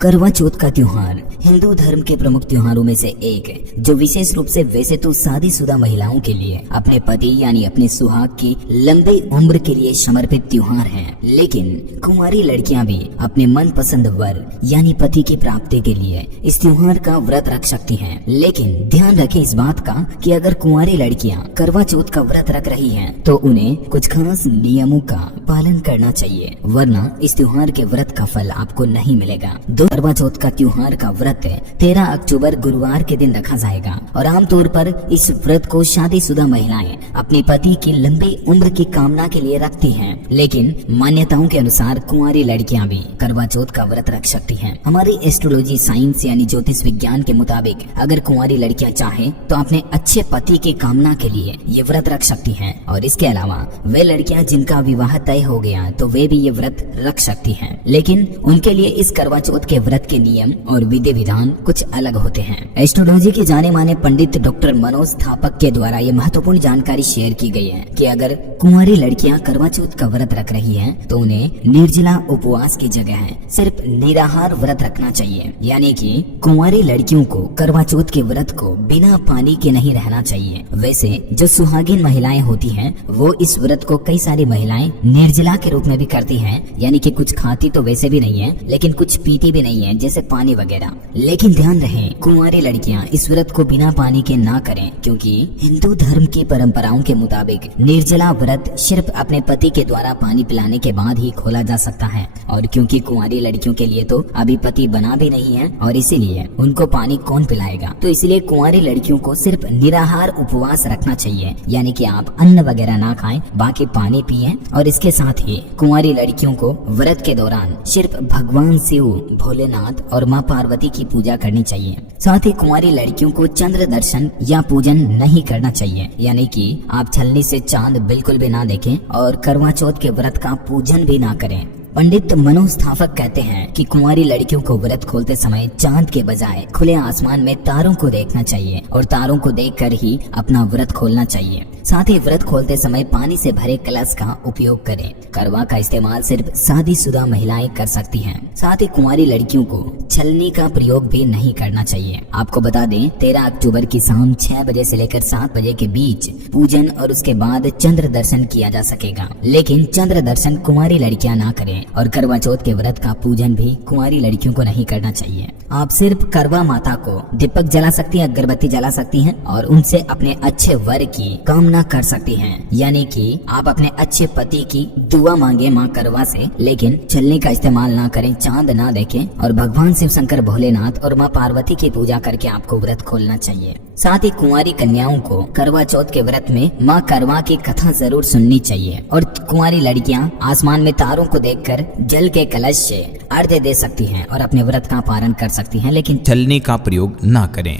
करवा चौथ का त्योहार हिंदू धर्म के प्रमुख त्योहारों में से एक है, जो विशेष रूप से वैसे तो शादीशुदा महिलाओं के लिए अपने पति यानी अपने सुहाग की लंबी उम्र के लिए समर्पित त्योहार है। लेकिन कुंवारी लड़कियां भी अपने मनपसंद वर यानी पति की प्राप्ति के लिए इस त्योहार का व्रत रख सकती हैं। लेकिन ध्यान रखें इस बात का कि अगर कुंवारी लड़कियां करवा चौथ का व्रत रख रही हैं, तो उन्हें कुछ खास नियमों का पालन करना चाहिए, वरना इस त्योहार के व्रत का फल आपको नहीं मिलेगा। करवा चौथ का त्योहार का व्रत 13 अक्टूबर गुरुवार के दिन रखा जाएगा और आमतौर पर इस व्रत को शादीशुदा महिलाएं अपने पति की लंबी उम्र की कामना के लिए रखती हैं। लेकिन मान्यताओं के अनुसार कुंवारी लड़कियां भी करवा चौथ का व्रत रख सकती हैं। हमारी एस्ट्रोलॉजी साइंस यानी ज्योतिष विज्ञान के मुताबिक अगर कुंवारी लड़कियां चाहें तो अपने अच्छे पति की कामना के लिए ये व्रत रख सकती हैं। और इसके अलावा वे लड़कियां जिनका विवाह तय हो गया तो वे भी ये व्रत रख सकती हैं। लेकिन उनके लिए इस करवा चौथ के व्रत के नियम और विधि विधान कुछ अलग होते हैं। एस्ट्रोलॉजी के जाने माने पंडित डॉक्टर मनोज थापक के द्वारा ये महत्वपूर्ण जानकारी शेयर की गई है कि अगर कुंवारी लड़कियां करवा चौथ का व्रत रख रही हैं, तो उन्हें निर्जला उपवास की जगह सिर्फ निराहार व्रत रखना चाहिए। यानी कि कुंवारी लड़कियों को करवा चौथ के व्रत को बिना पानी के नहीं रहना चाहिए। वैसे जो सुहागिन महिलाएं होती हैं, वो इस व्रत को कई सारी महिलाएं निर्जला के रूप में भी करती हैं, यानी कि कुछ खाती तो वैसे भी नहीं है, लेकिन कुछ पीती भी नहीं है, जैसे पानी वगैरह। लेकिन ध्यान रहे, कुंवारी लड़कियां इस व्रत को बिना पानी के ना करें, क्योंकि हिंदू धर्म की परंपराओं के मुताबिक निर्जला व्रत सिर्फ अपने पति के द्वारा पानी पिलाने के बाद ही खोला जा सकता है। और क्योंकि कुंवारी लड़कियों के लिए तो अभी पति बना भी नहीं है और इसीलिए उनको पानी कौन पिलाएगा, तो इसलिए कुंवारी लड़कियों को सिर्फ निराहार उपवास रखना चाहिए। यानी कि आप अन्न वगैरह ना खाएं, बाकी पानी पिएं। और इसके साथ ही कुंवारी लड़कियों को व्रत के दौरान सिर्फ भगवान शिव, भोलेनाथ और माँ पार्वती की पूजा करनी चाहिए। साथ ही कुंवारी लड़कियों को चंद्र दर्शन या पूजन नहीं करना चाहिए, यानी कि आप छलनी से चांद बिल्कुल भी ना देखें और करवा चौथ के व्रत का पूजन भी ना करें। पंडित मनोज थापक कहते हैं कि कुंवारी लड़कियों को व्रत खोलते समय चांद के बजाय खुले आसमान में तारों को देखना चाहिए और तारों को देखकर ही अपना व्रत खोलना चाहिए। साथ ही व्रत खोलते समय पानी से भरे कलश का उपयोग करें। करवा का इस्तेमाल सिर्फ शादीशुदा महिलाएं कर सकती हैं। साथ ही कुंवारी लड़कियों को छलनी का प्रयोग भी नहीं करना चाहिए। आपको बता दें, 13 अक्टूबर की शाम 6 बजे से लेकर 7 बजे के बीच पूजन और उसके बाद चंद्र दर्शन किया जा सकेगा। लेकिन चंद्र दर्शन कुंवारी लड़कियां ना करें और करवा चौथ के व्रत का पूजन भी कुंवारी लड़कियों को नहीं करना चाहिए। आप सिर्फ करवा माता को दीपक जला सकती हैं, अगरबत्ती जला सकती हैं और उनसे अपने अच्छे वर की कामना कर सकती हैं। यानी कि आप अपने अच्छे पति की दुआ मांगे माँ करवा से, लेकिन छलनी का इस्तेमाल ना करें, चांद ना देखें और भगवान शिव शंकर, भोलेनाथ और माँ पार्वती की पूजा करके आपको व्रत खोलना चाहिए। साथ ही कुंवारी कन्याओं को करवा चौथ के व्रत में माँ करवा की कथा जरूर सुननी चाहिए। और कुंवारी लड़कियां आसमान में तारों को देखकर जल के कलश से अर्घ्य दे सकती हैं और अपने व्रत का पालन कर सकती हैं, लेकिन छलनी का प्रयोग ना करें।